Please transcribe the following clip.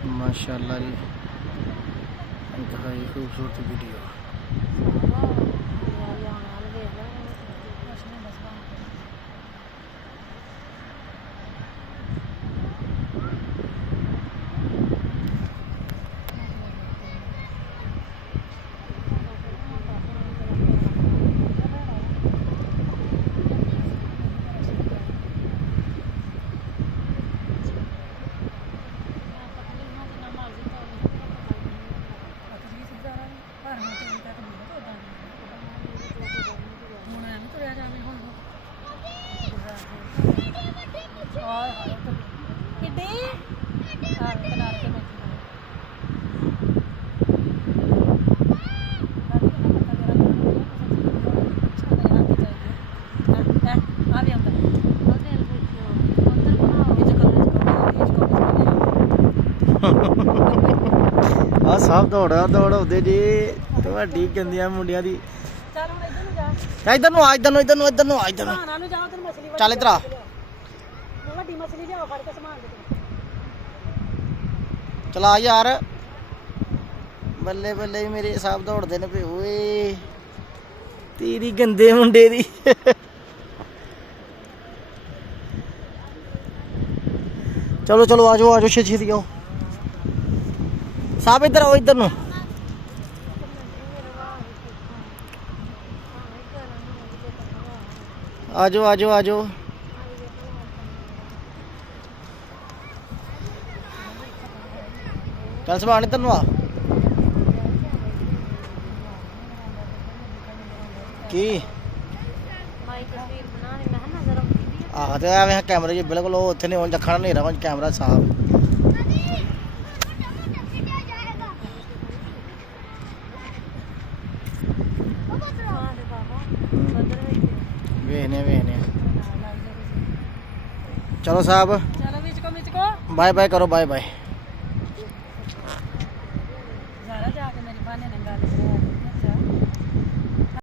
माशाल्लाह जी, इंतहाई खूबसूरत वीडियो। ਆ ਸਭ ਦੌੜਾਉਂਦੇ ਜੀ ਤੁਹਾਡੀ ਗੰਦੀਆਂ ਮੁੰਡਿਆਂ ਦੀ। ਚੱਲ ਹੁਣ ਇੱਧਰ ਨੂੰ ਜਾ। ਇੱਧਰ ਨੂੰ ਆ, ਇੱਧਰ ਨੂੰ, ਇੱਧਰ ਨੂੰ, ਇੱਧਰ ਨੂੰ ਆ, ਇੱਧਰ ਨੂੰ। ਸਮਾਨ ਨੂੰ ਜਾ, ਉਧਰ ਮਛਲੀ ਚੱਲ ਇੱਧਰ ਆ। ਵੱਡੀ ਮਛਲੀ ਲਿਆਓ ਫੜ ਕੇ ਸਮਾਨ ਦੇ। ਚਲਾ ਯਾਰ, ਬੱਲੇ ਬੱਲੇ ਮੇਰੇ ਸਾਹਿਬ ਦੌੜਦੇ ਨੇ ਪਏ ਓਏ ਤੇਰੀ ਗੰਦੇ ਮੁੰਡੇ ਦੀ। ਚਲੋ ਚਲੋ ਆਜੋ ਆਜੋ, ਛੇਤੀ ਛੇਤੀ ਆਓ ਸਾਹਿਬ, ਇੱਧਰ ਆਓ, ਇੱਧਰ ਨੂੰ। ਆਜੋ ਆਜੋ ਆਜੋ। ਚੱਲ ਸਮਾਨ ਇੱਧਰ ਨੂੰ ਆ। ਕੀ ਆਹ ਤੇ ਐਵੇਂ ਕੈਮਰੇ ਜੀ ਬਿਲਕੁਲ ਉਹ ਉੱਥੇ ਨਹੀਂ ਹੁਣ ਜੱਖਣਾ ਹਨੇਰਾ ਹੁਣ ਕੈਮਰਾ ਸਾਫ। ਵੇਖਨੇ ਵੇਖਨੇ ਚਲੋ ਸਾਹਿਬ, ਚਲੋ ਵਿੱਚ ਕੋ ਬਾਏ ਬਾਏ ਕਰੋ, ਬਾਏ ਬਾਏ। ਸਾਰਾ ਜਾ ਕੇ ਮੇਰੀ ਬਾਨੇ ਨਾਲ ਗੱਲ